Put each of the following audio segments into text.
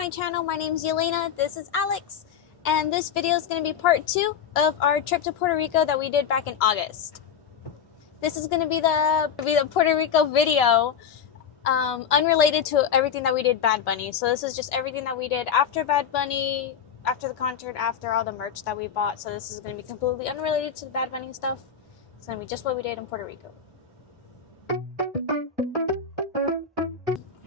my channel. My name's Yelena, this is Alex, and this video is going to be part 2 of our trip to Puerto Rico that we did back in August. This is going to be the Puerto Rico video, unrelated to everything that we did Bad Bunny. So this is just everything that we did after Bad Bunny, after the concert, after all the merch that we bought. So this is going to be completely unrelated to the Bad Bunny stuff. It's going to be just what we did in Puerto Rico.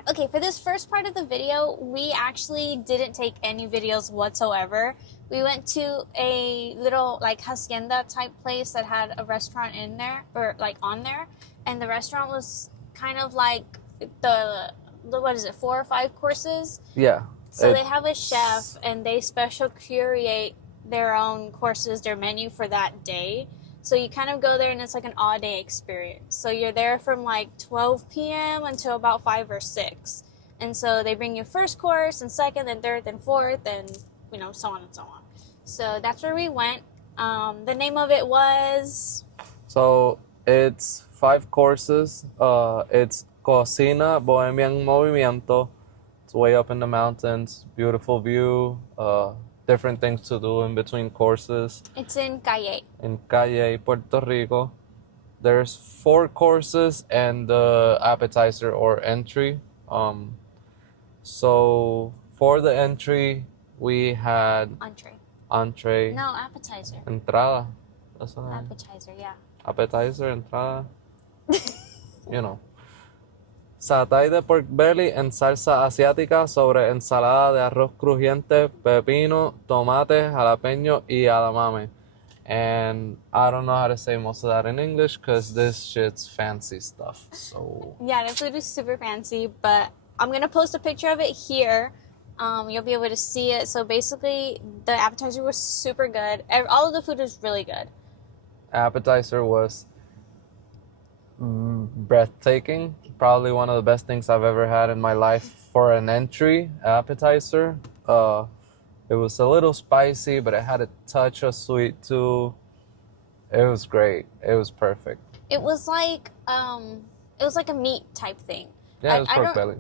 Okay, for this first part of the video, we actually didn't take any videos whatsoever. We went to a little like hacienda type place that had a restaurant in there, or like on there, and the restaurant was kind of like what is it, 4 or 5 courses? Yeah. So they have a chef and they special curate their own courses, their menu for that day. So you kind of go there and it's like an all-day experience. So you're there from like 12 p.m. until about 5 or 6. And so they bring you first course and second and third and fourth and, you know, so on and so on. So that's where we went. The name of it was... So it's 5 courses. It's Cocina, Bohemia Moviemiento. It's way up in the mountains. Beautiful view. Different things to do in between courses. It's in Cayey. In Cayey, Puerto Rico. There's 4 courses and the appetizer or entry. So for the entry, we had entree. No, appetizer. Entrada. That's what Appetizer, yeah. Appetizer, entrada. You know. Satay de pork belly en salsa asiática sobre ensalada de arroz crujiente, pepino, tomate, jalapeño y edamame. And I don't know how to say most of that in English because this shit's fancy stuff. So yeah, the food is super fancy, but I'm gonna post a picture of it here. You'll be able to see it. So basically, the appetizer was super good. All of the food was really good. Appetizer was breathtaking. Probably one of the best things I've ever had in my life for an entry appetizer. It was a little spicy, but it had a touch of sweet too. It was great. It was perfect. It was like a meat type thing. Yeah, it was pork belly.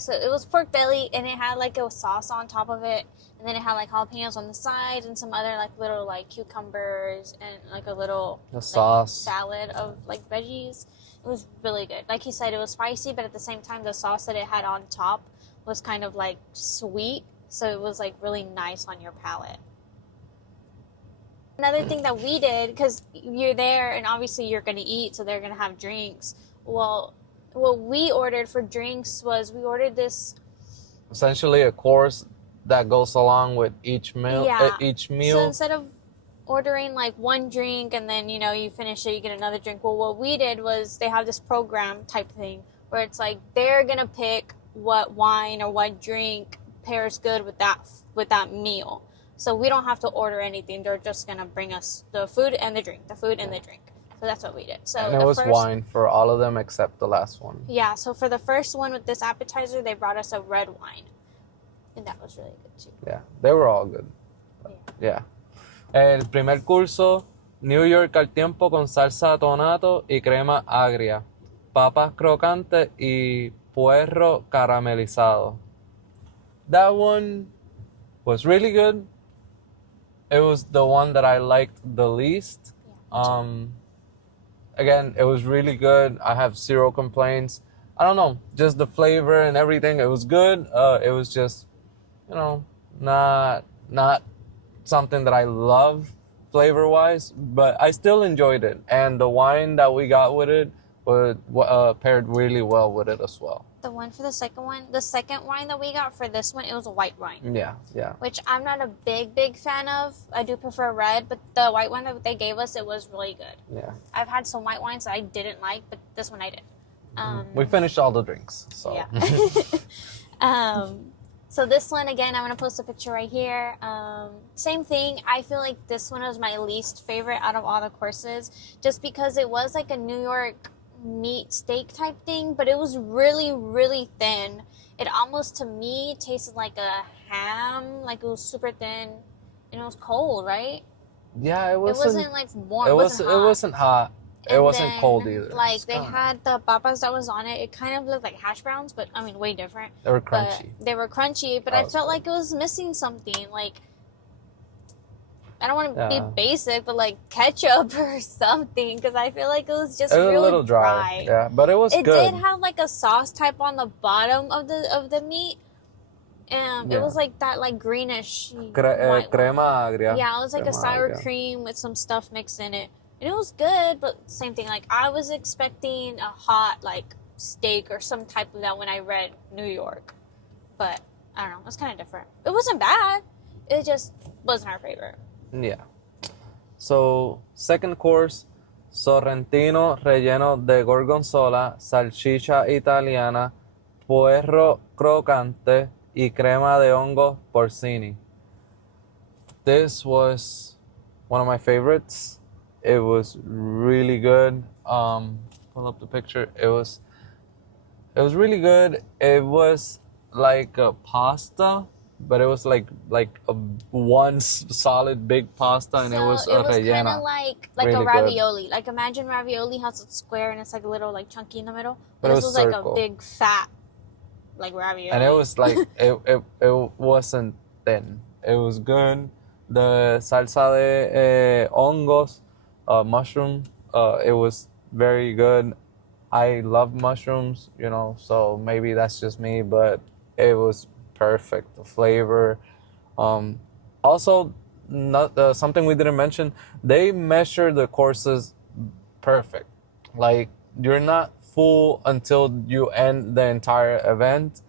So it was pork belly, and it had like a sauce on top of it, and then it had like jalapenos on the side and some other like little like cucumbers and like a little sauce salad of like veggies. It was really good. Like he said, it was spicy, but at the same time, the sauce that it had on top was kind of like sweet, so it was like really nice on your palate. Another thing that we did, because you're there and obviously you're going to eat, so they're going to have drinks. Well, what we ordered for drinks was we ordered this... essentially a course that goes along with each meal. Yeah. Each meal. So instead of ordering like one drink and then, you know, you finish it, you get another drink. Well, what we did was they have this program type thing where it's like they're going to pick what wine or what drink pairs good with that meal. So we don't have to order anything. They're just going to bring us the food and the drink, So that's what we did. So and it was wine for all of them except the last one. Yeah, so for the first one with this appetizer, they brought us a red wine. And that was really good too. Yeah, they were all good. Yeah. El primer curso, New York al tiempo con salsa tonato y crema agria, papas crocantes y puerro caramelizado. That one was really good. It was the one that I liked the least. Yeah, again, it was really good. I have 0 complaints. I don't know, just the flavor and everything. It was good. It was just, you know, not something that I love flavor-wise, but I still enjoyed it. And the wine that we got with it paired really well with it as well. The one for the second wine that we got for this one, it was a white wine. Yeah. Which I'm not a big fan of. I do prefer red, but the white one that they gave us, it was really good. Yeah. I've had some white wines that I didn't like, but this one I did. We finished all the drinks, so. Yeah. So this one, again, I'm going to post a picture right here. Same thing. I feel like this one was my least favorite out of all the courses, just because it was like a New York meat steak type thing, but it was really, really thin. It almost, to me, tasted like a ham, like it was super thin, and it was cold, right? Yeah, it wasn't like warm. It wasn't hot. It wasn't cold either. Like they had the papas that was on it. It kind of looked like hash browns, but I mean, way different. They were crunchy. They were crunchy, but I felt like it was missing something. Like, I don't want to be basic, but like ketchup or something, because I feel like it was just really a little dry. Yeah, but it was good. It did have like a sauce type on the bottom of the meat. It was like that like greenish crema agria. Yeah, it was like a sour cream with some stuff mixed in it. And it was good, but same thing. Like, I was expecting a hot, like, steak or some type of that when I read New York. But, I don't know. It was kind of different. It wasn't bad. It just wasn't our favorite. Yeah. So, second course, sorrentino relleno de gorgonzola, salchicha italiana, puerro crocante, y crema de hongo porcini. This was one of my favorites. It was really good. Pull up the picture. It was really good. It was like a pasta, but it was like a one solid big pasta, and it was rellena. Kind of like really a ravioli. Like, imagine ravioli has a square and it's like a little like chunky in the middle. But this was like a big fat like ravioli. And it was like it wasn't thin. It was good. The salsa de hongos. Mushroom, it was very good. I love mushrooms, so maybe that's just me, but it was perfect. The flavor. Also, something we didn't mention, they measure the courses perfect. Like, you're not full until you end the entire event.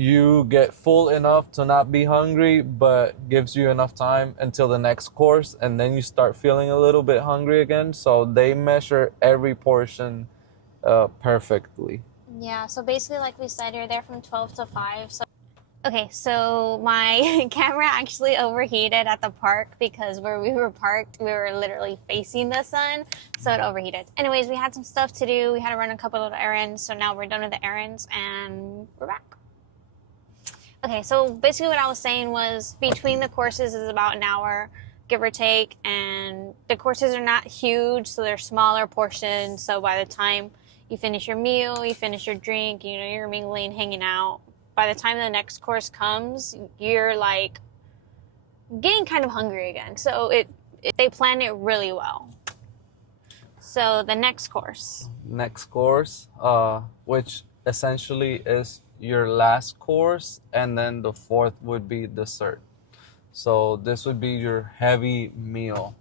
You get full enough to not be hungry, but gives you enough time until the next course, and then you start feeling a little bit hungry again. So they measure every portion perfectly. Yeah, so basically, like we said, you're there from 12 to 5. So my camera actually overheated at the park because where we were parked, we were literally facing the sun, so it overheated. Anyways, we had some stuff to do. We had to run a couple of errands, so now we're done with the errands, and we're back. Okay, so basically what I was saying was between the courses is about an hour, give or take, and the courses are not huge, so they're smaller portions. So by the time you finish your meal, you finish your drink, you're mingling, hanging out, by the time the next course comes, you're like getting kind of hungry again. So they plan it really well. So the next course, which essentially is your last course, and then the fourth would be dessert. So this would be your heavy meal,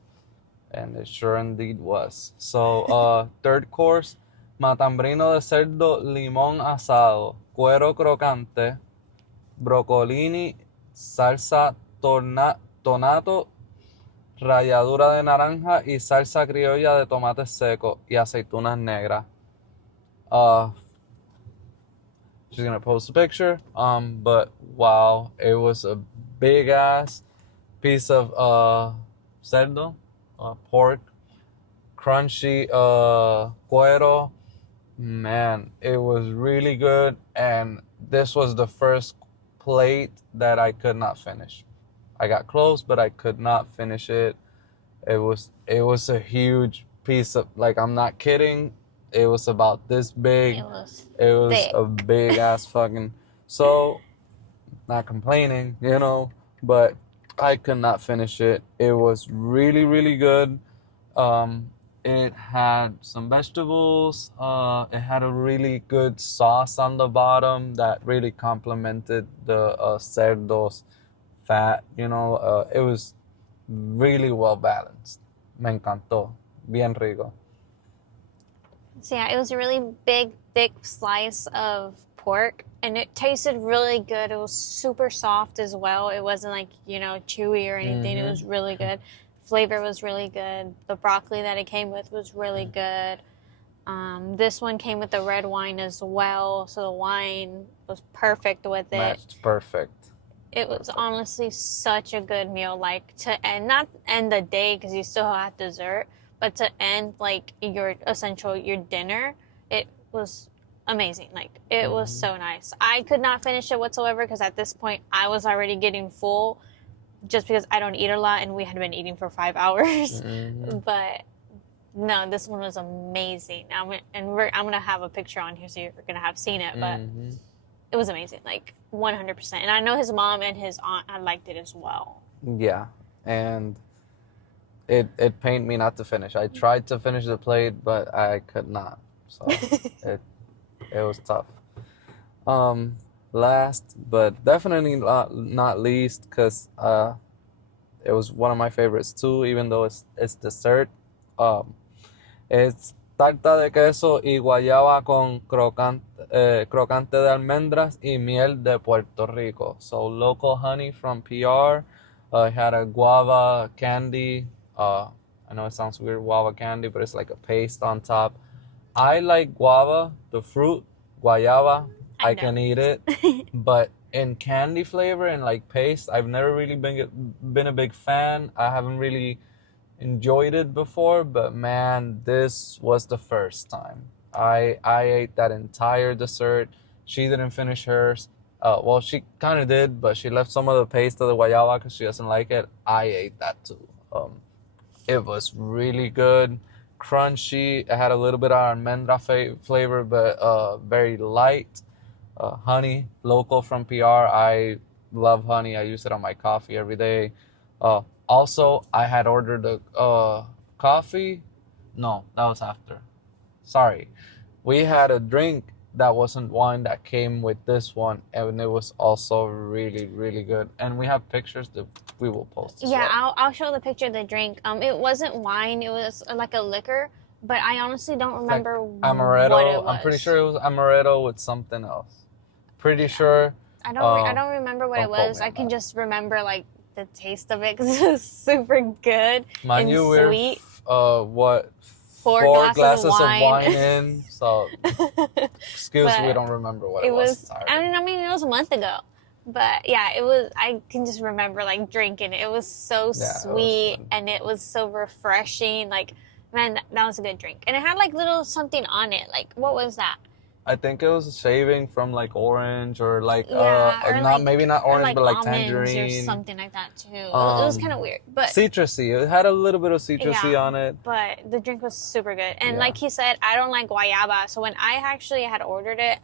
and it sure indeed was. So third course, matambrino de cerdo, limón asado, cuero crocante, broccolini, salsa tonato, ralladura de naranja y salsa criolla de tomate seco y aceitunas negras. She's gonna post a picture. But wow, it was a big ass piece of cerdo, pork, crunchy cuero. Man, it was really good, and this was the first plate that I could not finish. I got close, but I could not finish it. It was a huge piece of, like, I'm not kidding. It was about this big. It was thick. A big ass fucking. So, not complaining, but I could not finish it. It was really, really good. It had some vegetables. It had a really good sauce on the bottom that really complemented the cerdo's fat. It was really well balanced. Me encantó. Bien rico. So yeah, it was a really big, thick slice of pork, and it tasted really good. It was super soft as well. It wasn't like, chewy or anything. It was really good. Flavor was really good. The broccoli that it came with was really good. This one came with the red wine as well, so the wine was perfect with it. Matched perfect. It was honestly such a good meal, like to end, not end the day because you still have dessert, but to end like your dinner, it was amazing. Like, it was so nice. I could not finish it whatsoever because at this point I was already getting full just because I don't eat a lot and we had been eating for 5 hours. But no, this one was amazing. I'm gonna have a picture on here, so you're gonna have seen it, but it was amazing, like 100%. And I know his mom and his aunt had liked it as well. Yeah, and it pained me not to finish. I tried to finish the plate, but I could not. So it was tough. Last but definitely not least, because it was one of my favorites too, even though it's dessert. Es tarta de queso y guayaba con crocante de almendras y miel de Puerto Rico. So local honey from PR. It had a guava candy. I know it sounds weird, guava candy, but it's like a paste on top. I like guava, the fruit, guayaba. I can eat it, but in candy flavor and like paste, I've never really been a big fan. I haven't really enjoyed it before, but man, this was the first time. I ate that entire dessert. She didn't finish hers. Well, she kind of did, but she left some of the paste of the guayaba because she doesn't like it. I ate that too. It was really good, crunchy. It had a little bit of almendra flavor, but very light. Honey, local from PR. I love honey. I use it on my coffee every day. Also, I had ordered a coffee. No, that was after. Sorry. We had a drink that wasn't wine that came with this one, and it was also really, really good. And we have pictures that we will post. Yeah, well. I'll show the picture of the drink. It wasn't wine. It was like a liquor, but I honestly don't remember like amaretto. What it was. I'm pretty sure it was amaretto with something else. Pretty sure. I don't remember what it was. I can just remember like the taste of it because it was super good and sweet. What? Four glasses of wine in. So, excuse we don't remember what it was. I mean, it was a month ago. But yeah, it was, I can just remember like drinking it. It was so sweet and it was so refreshing. Like, man, that was a good drink. And it had like little something on it. Like, what was that? I think it was a shaving from like orange or like maybe not orange, but like tangerine or something like that too. It was kind of weird, but citrusy. It had a little bit of citrusy on it. But the drink was super good, and like he said, I don't like guayaba. So when I actually had ordered it,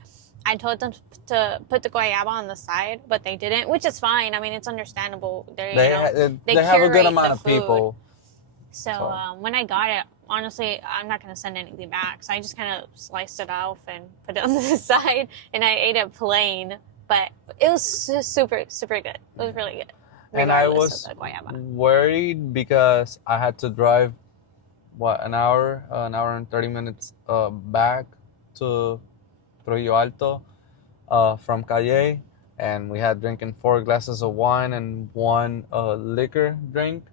I told them to put the guayaba on the side, but they didn't, which is fine. I mean, it's understandable. They have a good amount of people. So when I got it, honestly, I'm not going to send anything back. So I just kind of sliced it off and put it on the side, and I ate it plain. But it was super, super good. It was really good. And I was worried because I had to drive, an hour and 30 minutes back to Trujillo Alto from Cayey. And we had drinking 4 glasses of wine and 1 liquor drink.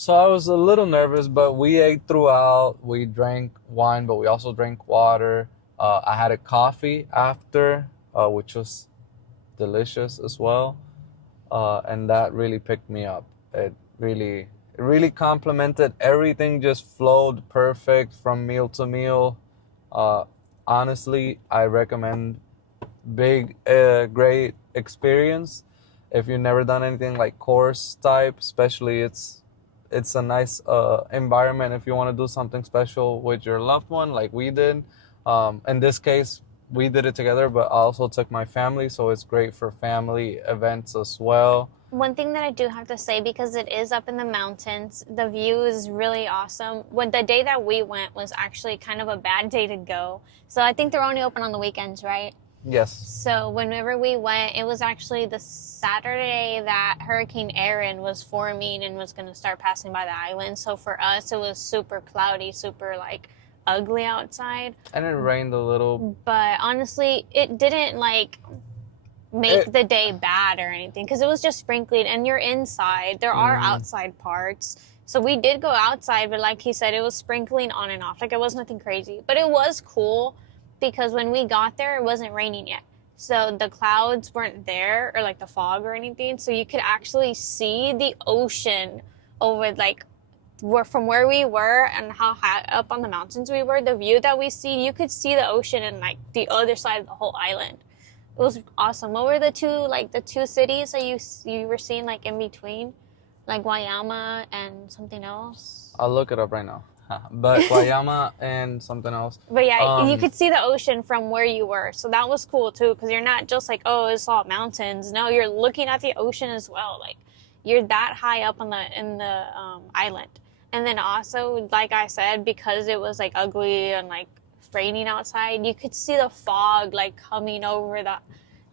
So I was a little nervous, but we ate throughout. We drank wine, but we also drank water. I had a coffee after, which was delicious as well. And that really picked me up. It really complemented. Everything just flowed perfect from meal to meal. Honestly, I recommend great experience. If you've never done anything like course type, especially it's a nice environment if you want to do something special with your loved one like we did. In this case, we did it together, but I also took my family, so it's great for family events as well. One thing that I do have to say, because it is up in the mountains, the view is really awesome. The day that we went was actually kind of a bad day to go. So I think they're only open on the weekends, right? Yes. So whenever we went, it was actually the Saturday that Hurricane Erin was forming and was going to start passing by the island. So for us, it was super cloudy, super like ugly outside. And it rained a little. But honestly, it didn't like make the day bad or anything because it was just sprinkling and you're inside. There are outside parts. So we did go outside, but like he said, it was sprinkling on and off. Like it was nothing crazy, but it was cool. Because when we got there, it wasn't raining yet. So the clouds weren't there or like the fog or anything. So you could actually see the ocean over like from where we were and how high up on the mountains we were. The view that we see, you could see the ocean and like the other side of the whole island. It was awesome. What were the two cities that you were seeing like in between? Like Guayama and something else? I'll look it up right now. But Guayama and something else. But yeah, you Um, could see the ocean from where you were. So that was cool too, because you're not just like, oh, it's all mountains. No, you're looking at the ocean as well. Like you're that high up on the island. And then also, like I said, because it was like ugly and like raining outside, you could see the fog like coming over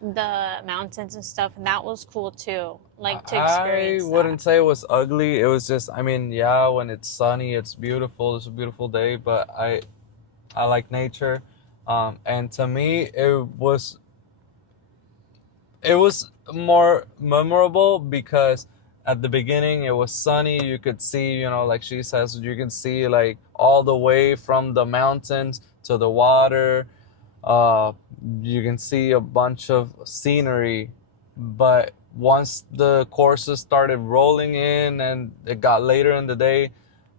the mountains and stuff, and that was cool too. Like to experience I that. wouldn't say it was ugly. It was just, I mean, yeah, when it's sunny, it's beautiful. It's a beautiful day, but I like nature. And to me, it was more memorable because at the beginning it was sunny. You could see, like she says, you can see like all the way from the mountains to the water. Uh, you can see a bunch of scenery, but once the courses started rolling in and it got later in the day,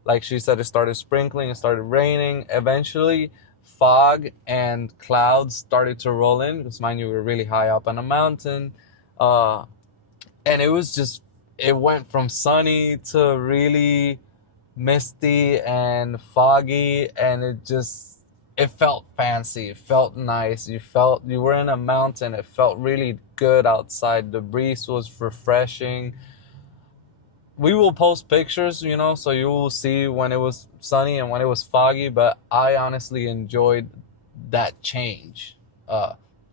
like she said, it started sprinkling, it started raining. Eventually, fog and clouds started to roll in because, mind you, we were really high up on a mountain. Uh, and it went from sunny to really misty and foggy, and it felt fancy. It felt nice. You were in a mountain. It felt really good outside. The breeze was refreshing. We will post pictures, so you will see when it was sunny and when it was foggy, but I honestly enjoyed that change.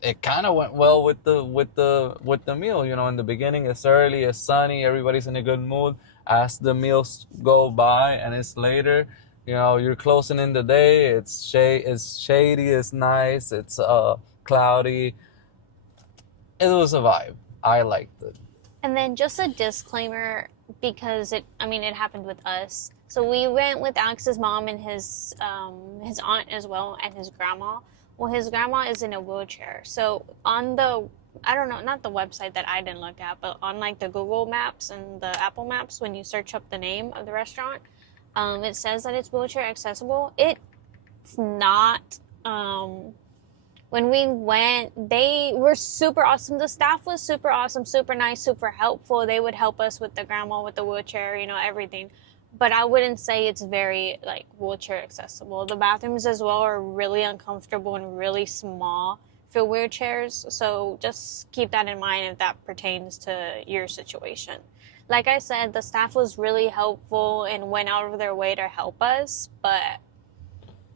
It kind of went well with the meal, in the beginning it's early, it's sunny, everybody's in a good mood. As the meals go by and it's later, you're closing in the day, it's shady, it's nice, it's cloudy. It was a vibe. I liked it. And then just a disclaimer, because it happened with us. So we went with Alex's mom and his aunt as well, and his grandma. Well, his grandma is in a wheelchair. So on I don't know, not the website that I didn't look at, but on like the Google Maps and the Apple Maps, when you search up the name of the restaurant, it says that it's wheelchair accessible. It's not. When we went, they were super awesome. The staff was super awesome, super nice, super helpful. They would help us with the grandma, with the wheelchair, everything. But I wouldn't say it's very like wheelchair accessible. The bathrooms as well are really uncomfortable and really small for wheelchairs. So just keep that in mind if that pertains to your situation. Like I said, the staff was really helpful and went out of their way to help us, but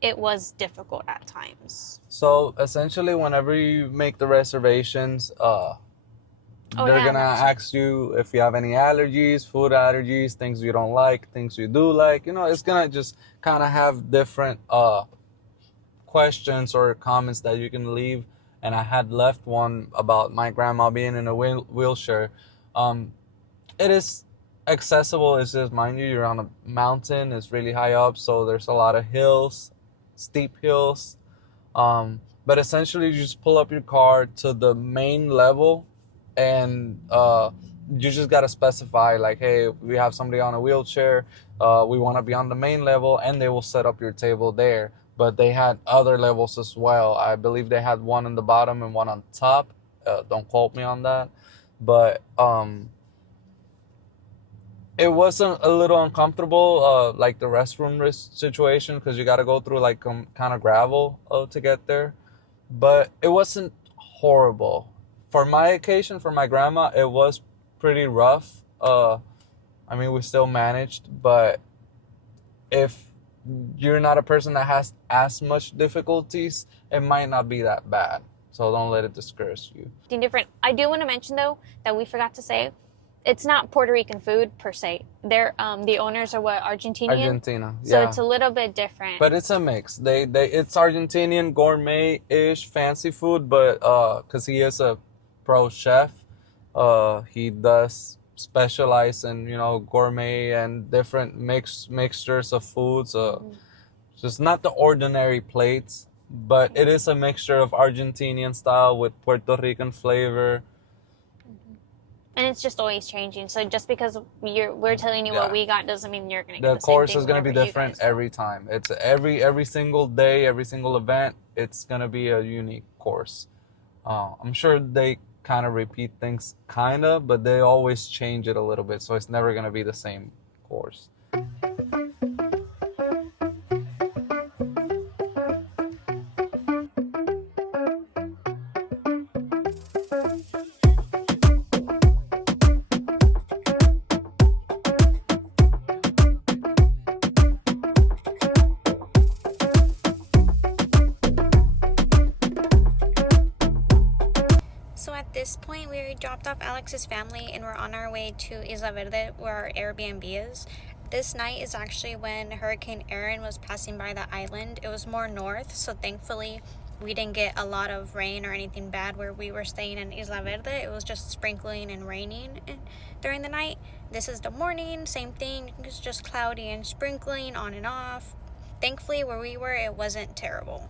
it was difficult at times. So essentially, whenever you make the reservations, they're gonna ask you if you have any allergies, food allergies, things you don't like, things you do like. It's gonna just kind of have different questions or comments that you can leave. And I had left one about my grandma being in a wheelchair. It is accessible. It's just, mind you, you're on a mountain. It's really high up, so there's a lot of hills, steep hills. But essentially, you just pull up your car to the main level, and you just gotta specify like, hey, we have somebody on a wheelchair. We want to be on the main level, and they will set up your table there. But they had other levels as well. I believe they had one on the bottom and one on top. Don't quote me on that. But it wasn't a little uncomfortable, like the restroom situation, because you got to go through like kind of gravel to get there. But it wasn't horrible. For my occasion, for my grandma, it was pretty rough. We still managed, but if you're not a person that has as much difficulties, it might not be that bad. So don't let it discourage you. Different. I do want to mention though that we forgot to say, it's not Puerto Rican food per se. They're the owners are Argentinian. Argentina, yeah. So it's a little bit different. But it's a mix. It's Argentinian gourmet-ish fancy food, but because he is a pro chef, he does specialize in gourmet and different mixtures of foods. Just not the ordinary plates, but it is a mixture of Argentinian style with Puerto Rican flavor. And it's just always changing. So just because we're telling you what we got doesn't mean you're going to get the same course thing is going to be different every time. It's every single day, every single event, it's going to be a unique course. I'm sure they kind of repeat things, but they always change it a little bit. So it's never going to be the same course. this point, we dropped off Alex's family and we're on our way to Isla Verde, where our Airbnb is. This night is actually when Hurricane Erin was passing by the island. It was more north, so thankfully we didn't get a lot of rain or anything bad where we were staying in Isla Verde. It was just sprinkling and raining during the night. This is the morning, same thing. It's just cloudy and sprinkling on and off. Thankfully, where we were, it wasn't terrible.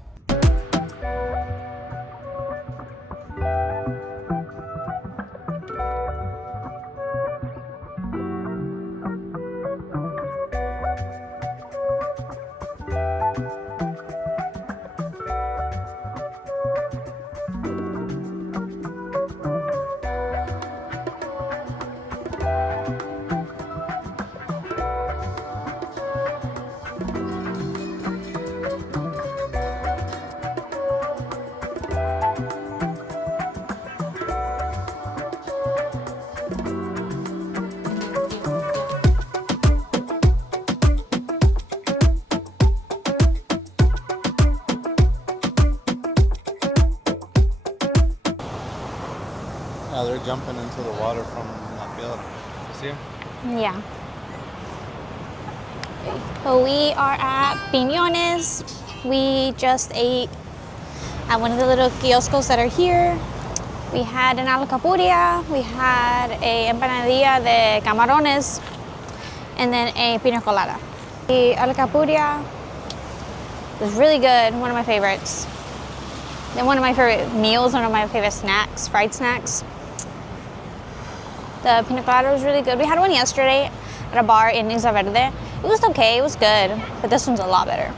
Yeah, they're jumping into the water from La Piedra. You see them? Yeah. So we are at Piñones. We just ate at one of the little kioscos that are here. We had an alcapuria, we had a empanadilla de camarones, and then a pina colada. The alcapuria was really good, one of my favorites. Then one of my favorite meals, one of my favorite snacks, fried snacks. The pina colada was really good. We had one yesterday at a bar in Isla Verde. It was okay, it was good, but this one's a lot better.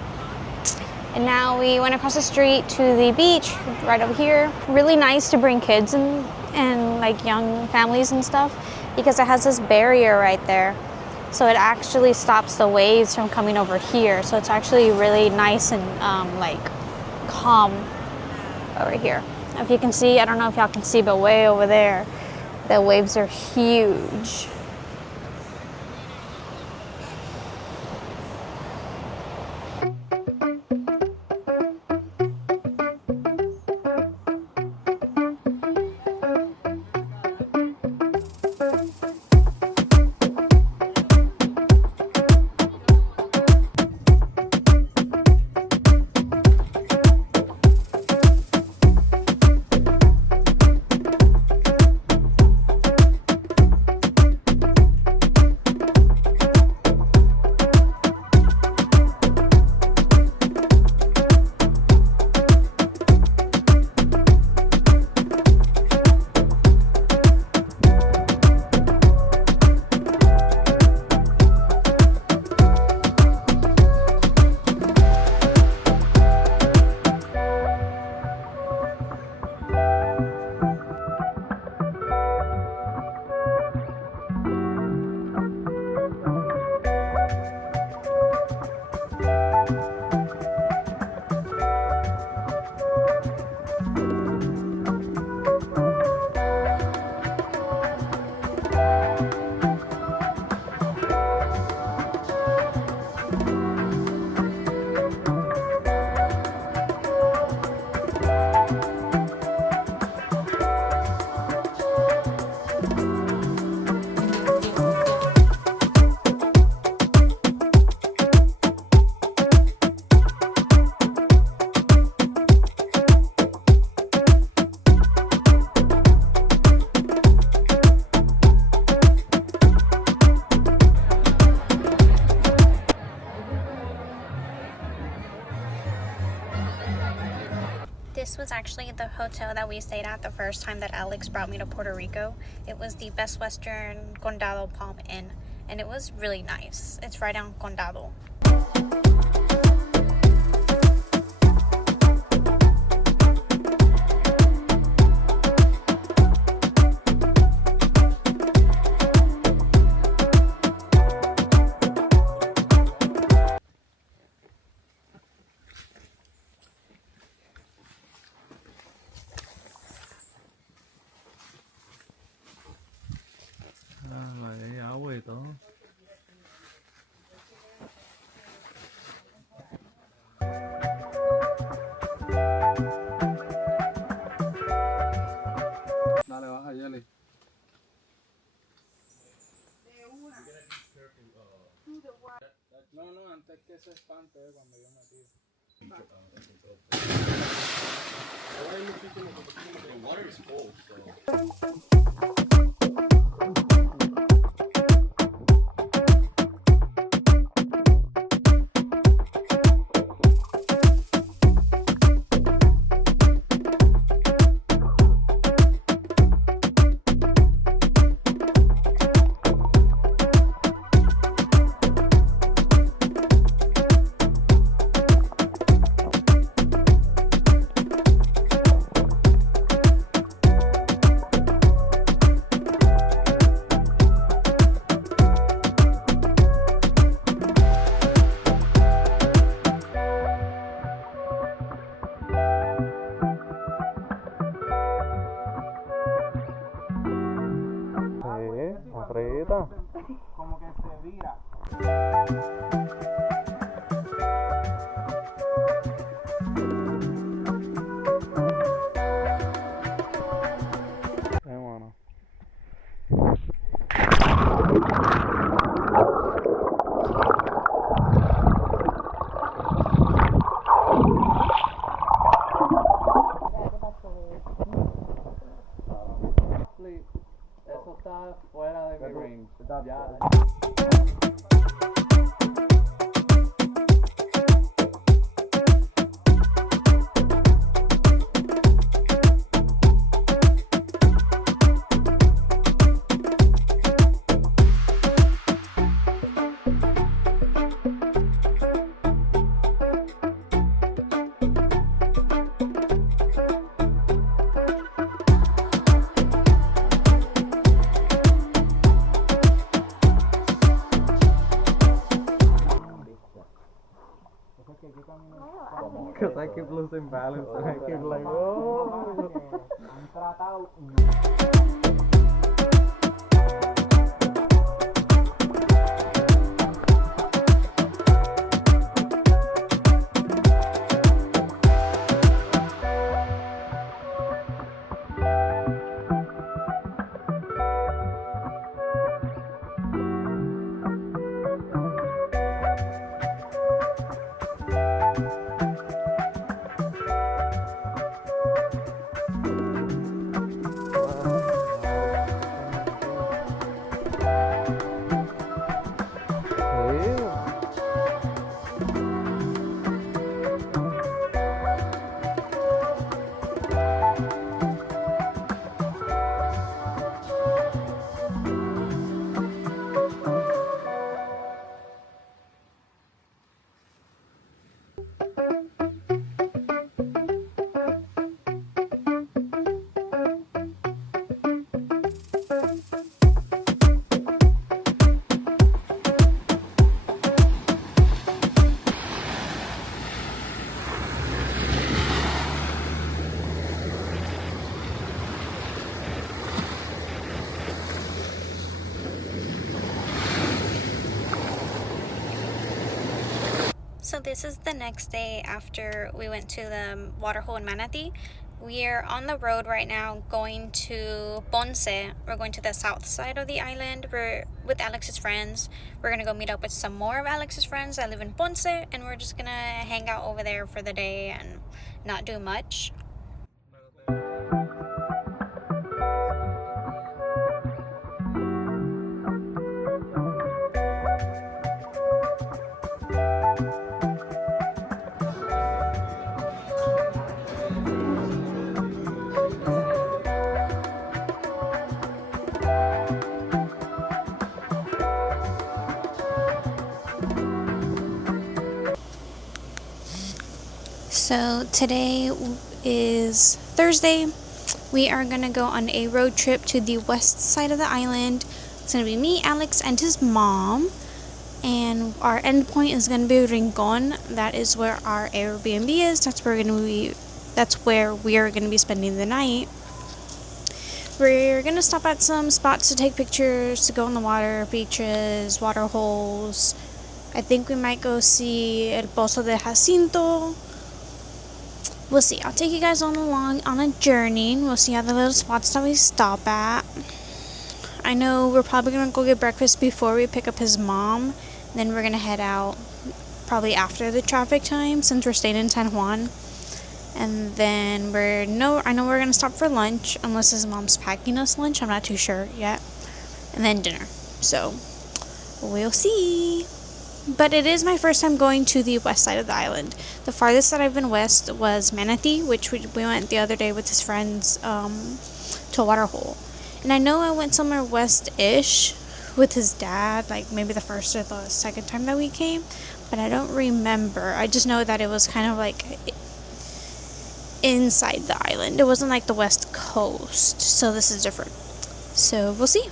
And now we went across the street to the beach right over here. Really nice to bring kids and like young families and stuff because it has this barrier right there. So it actually stops the waves from coming over here. So it's actually really nice and like calm over here. If you can see, I don't know if y'all can see, but way over there, the waves are huge. This was actually the hotel that we stayed at the first time that Alex brought me to Puerto Rico. It was the Best Western Condado Palm Inn, and it was really nice. It's right on Condado. Como que se vira. Bueno. Eso está fuera de mi range. Ya. Because I keep losing balance and I keep like, oh. Han tratado. So this is the next day after we went to the waterhole in Manatee. We are on the road right now going to Ponce. We're going to the south side of the island. We're with Alex's friends. We're gonna go meet up with some more of Alex's friends that live in Ponce, and we're just gonna hang out over there for the day and not do much. So today is Thursday. We are gonna go on a road trip to the west side of the island. It's gonna be me, Alex, and his mom. And our end point is gonna be Rincon. That is where our Airbnb is. That's where we are gonna be spending the night. We're gonna stop at some spots to take pictures, to go in the water, beaches, water holes. I think we might go see El Pozo de Jacinto. We'll see. I'll take you guys along on a journey. We'll see all the little spots that we stop at. I know we're probably gonna go get breakfast before we pick up his mom, Then we're gonna head out probably after the traffic time since we're staying in San Juan. And then I know we're gonna stop for lunch unless his mom's packing us lunch. I'm not too sure yet. And then dinner. So we'll see. But it is my first time going to the west side of the island. The farthest that I've been west was Manatee, which we went the other day with his friends to a water hole. And I know I went somewhere west-ish with his dad, like maybe the first or the second time that we came, but I don't remember. I just know that it was kind of like inside the island. It wasn't like the west coast, so this is different. So we'll see.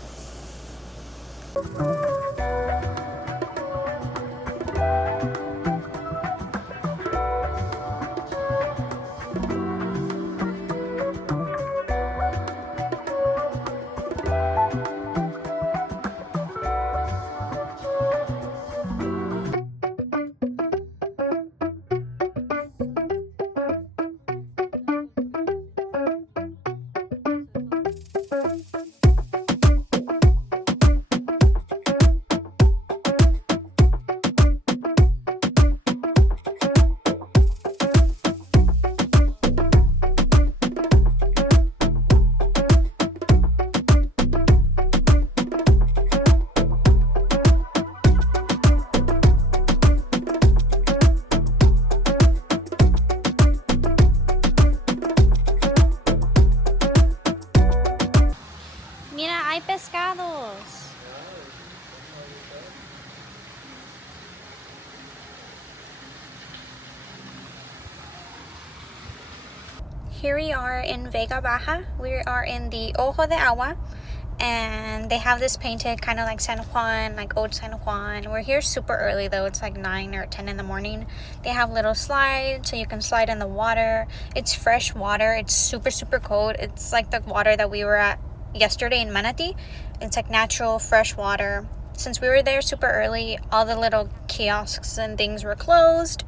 Mira, hay pescados. Here we are in Vega, Baja. We are in the Ojo de Agua, and they have this painted kind of like San Juan, like old San Juan. We're here super early though. It's like 9 or 10 in the morning. They have little slides so you can slide in the water. It's fresh water. It's super, super cold. It's like the water that we were at yesterday in Manatee. It's like natural fresh water. Since we were there super early, all the little kiosks and things were closed,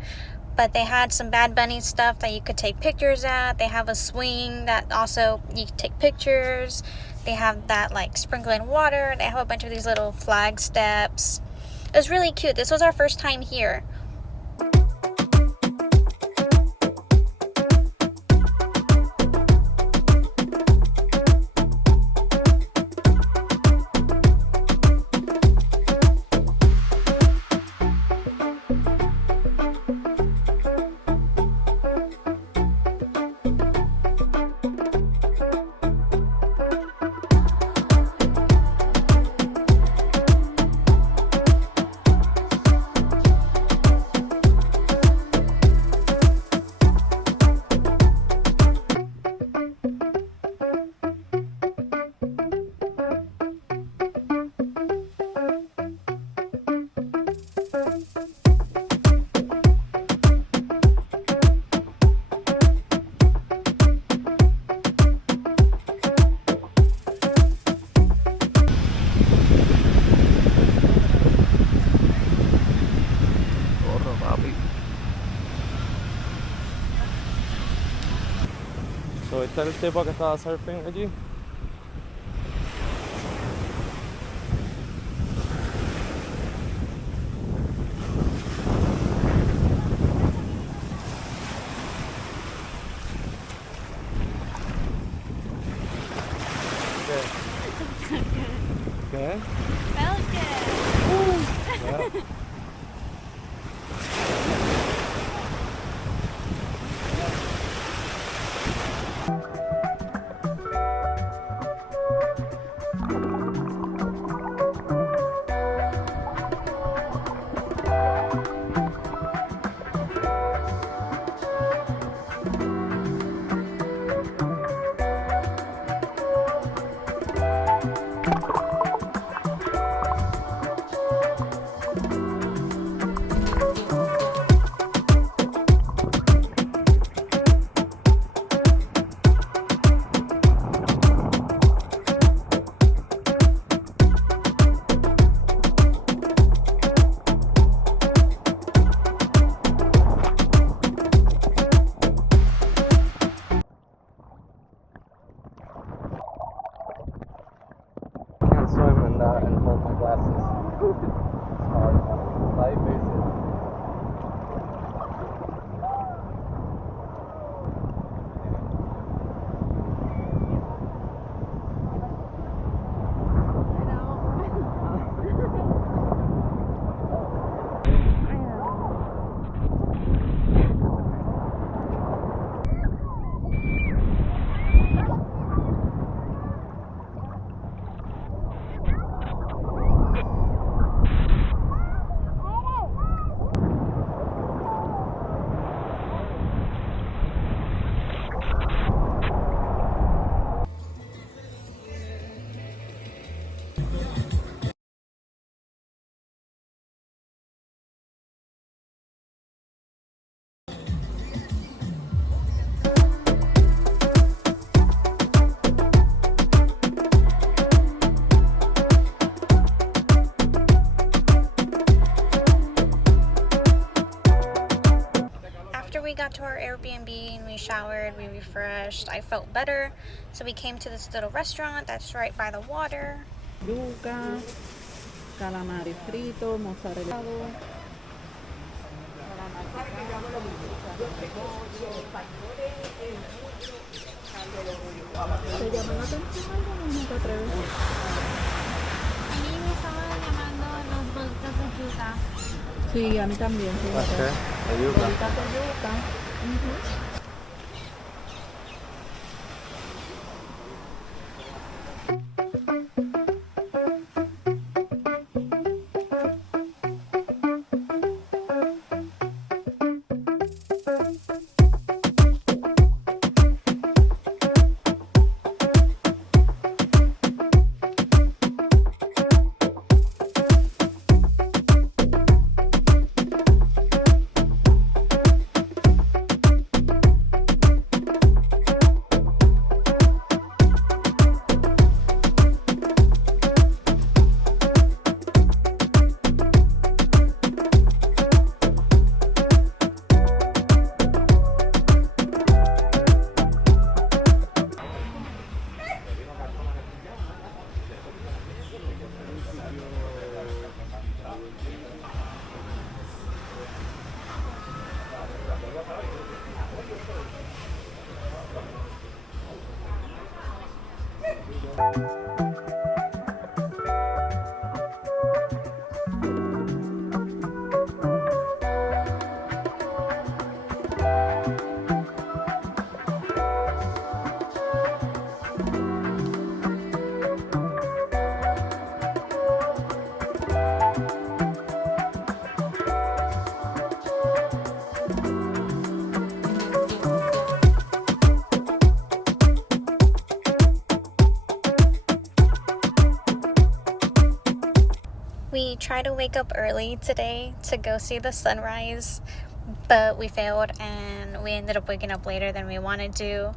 but they had some Bad Bunny stuff that you could take pictures at. They have a swing that also you can take pictures. They have that like sprinkling water. They have a bunch of these little flag steps. It was really cute. This was our first time here. So, este era el tipo que estaba surfing allí. ¿Qué? Felt good. Yeah. we got to our Airbnb and we showered, we refreshed, I felt better. So we came to this little restaurant that's right by the water. Yuca, calamari frito, mozzarella. ¿Te llama la atención algo o no te atreves? A mí me estaban llamando los bolitas de yuca. Sí, a mí también. Fíjate. Bolitas de yuca. We tried to wake up early today to go see the sunrise, but we failed and we ended up waking up later than we wanted to.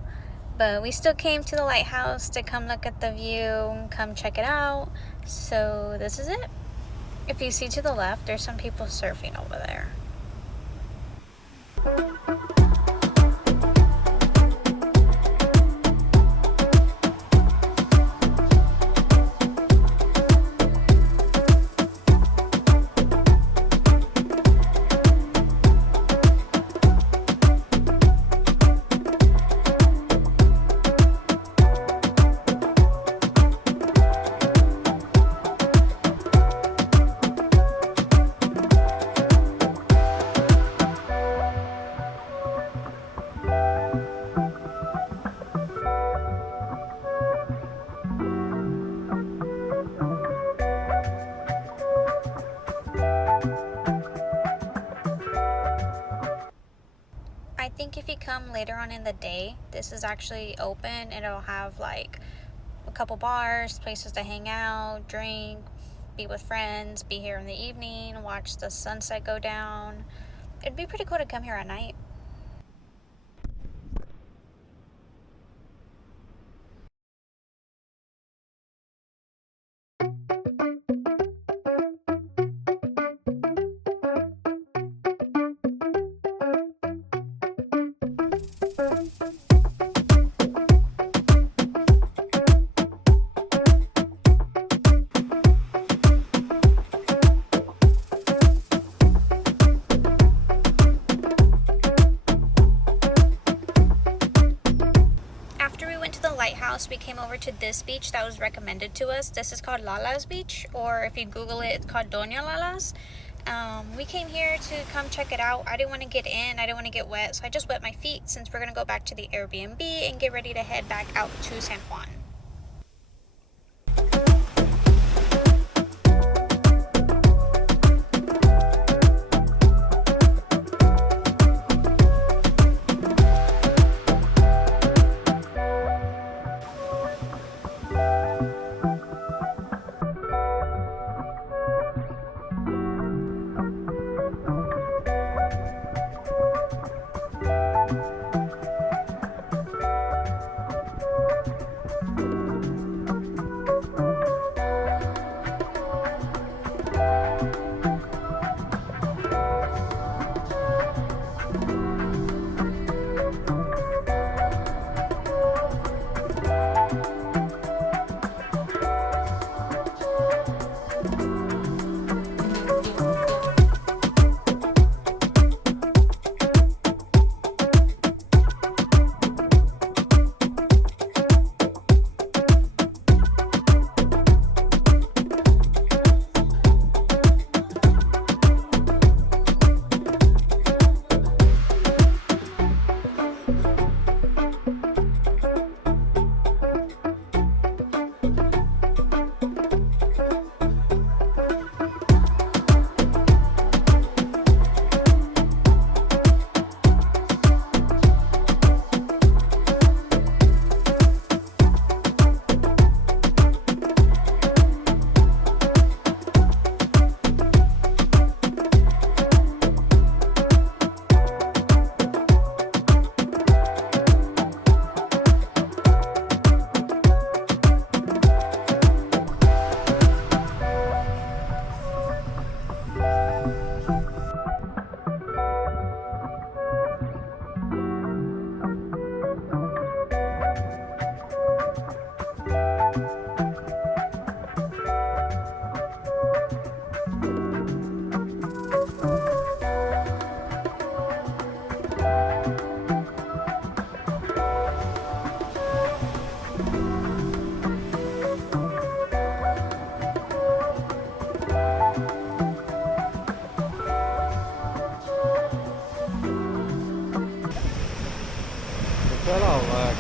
But we still came to the lighthouse to come look at the view, come check it out. So this is it. If you see to the left, there's some people surfing over there. I think if you come later on in the day, this is actually open and it'll have like a couple bars, places to hang out, drink, be with friends, be here in the evening, watch the sunset go down. It'd be pretty cool to come here at night. Lighthouse, we came over to this beach that was recommended to us. This is called Lala's Beach, or if you Google it, it's called Doña Lala's. We came here to come check it out. I didn't want to get in, I didn't want to get wet, so I just wet my feet since we're going to go back to the Airbnb and get ready to head back out to San Juan.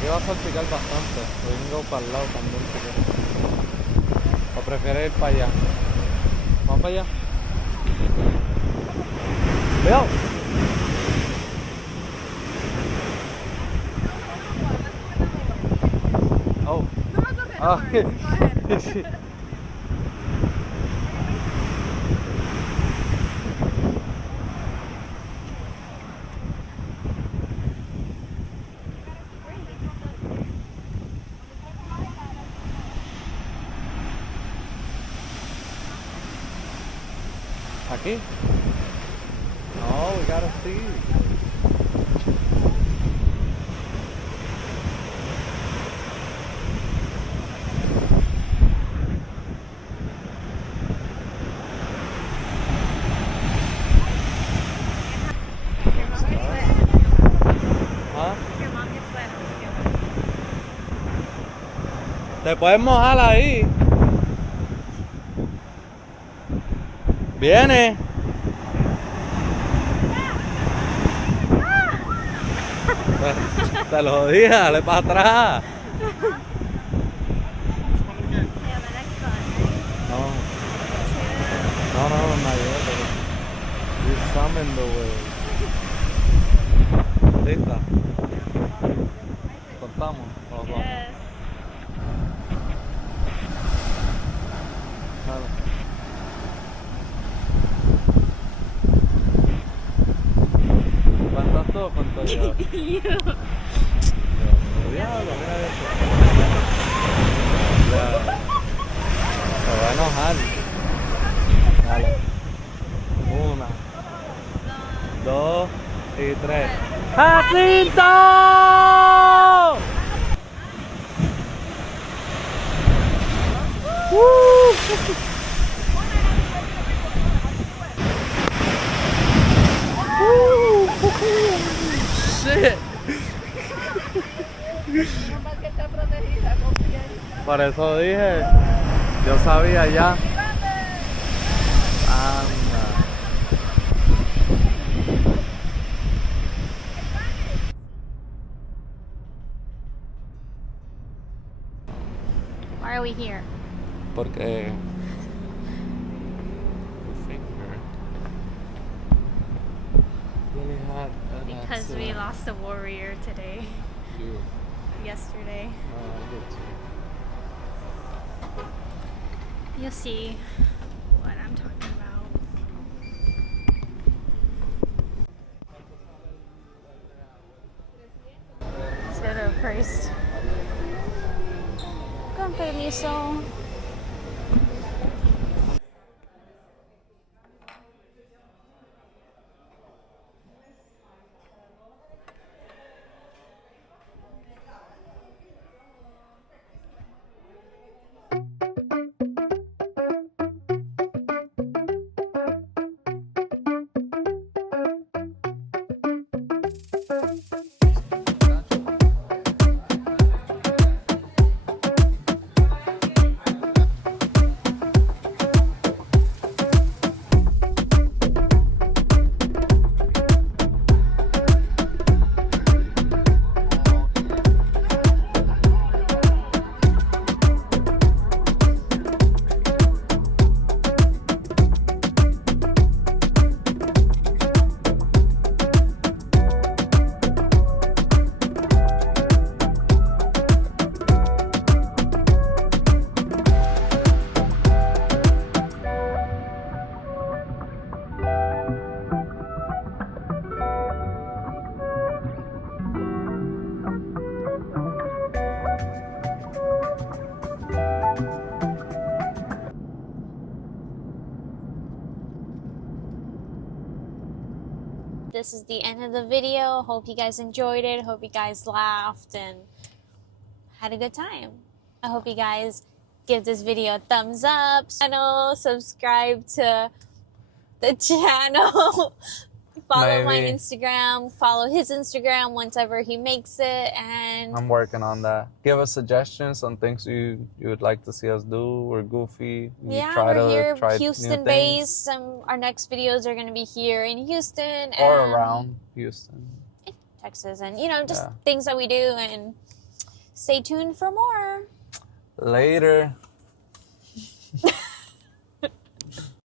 Iba a salpicar bastante. Vengo para el lado también. ¿O prefieres ir para allá? Vamos para allá. Cuidado. Oh. Ah. Sí. Aquí? No, we gotta see. ¿Ah? Te puedes mojar ahí. Viene. Te lo dije, dale para atrás. No, not yet. You summoned the wave. ¿Lista? ¿Contamos? Vamos. Yes. Dale. ¿Cuántas tú o cuánto yo? Diablo, mira eso. Se va a enojar. Dale. 1, 2 y 3. ¡Jacinto! Shit. Por eso dije, yo sabía ya. Anda. Why are we here? Porque really hot. Because we lost a warrior today. Yesterday. You'll see what I'm talking about. Let's go to first. Con permiso. This is the end of the video. Hope you guys enjoyed it. Hope you guys laughed and had a good time. I hope you guys give this video a thumbs up, channel, subscribe to the channel, follow my Instagram, follow his Instagram whenever he makes it, and I'm working on that. Give us suggestions on things you would like to see us do. We're goofy. we're here Houston based. Our next videos are going to be here in Houston or around Houston, Texas, and just things that we do. And Stay tuned for more. Later.